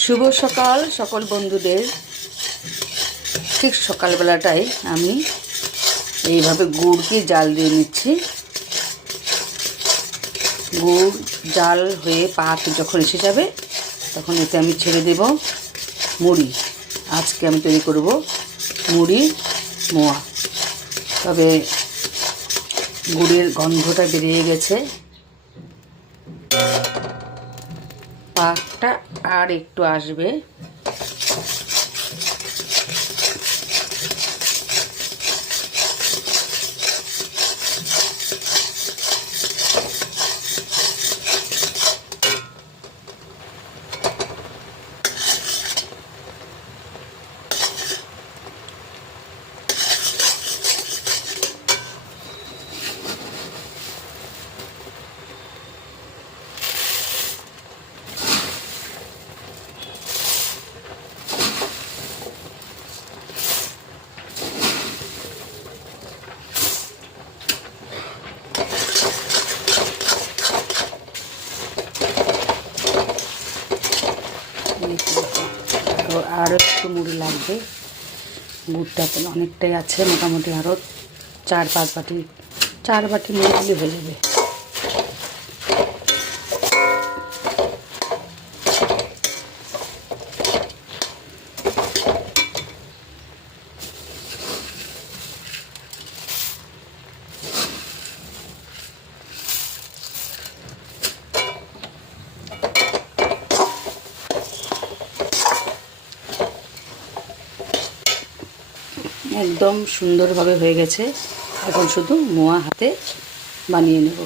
শুভ সকাল সকল বন্ধুদের। ঠিক সকালবেলাটাই আমি এইভাবে গুড়কে জাল দিয়ে নিচ্ছি। গুড় জাল হয়ে পাক যখন এসে যাবে তখন এতে আমি ছেড়ে দেব মুড়ি। আজকে আমি তৈরি করব মুড়ি মোয়া। তবে গুড়ের গন্ধটা বেরিয়ে গেছে, পাকটা আর একটু আসবে। তো আরও একটু মুড়ি লাগবে। গুড়টা তো অনেকটাই আছে, মোটামুটি আরও 4-5 বাটি 4 বাটি মুড়ি দিলে হয়ে যাবে। একদম সুন্দরভাবে হয়ে গেছে। এখন শুধু মোয়া হাতে বানিয়ে নেব।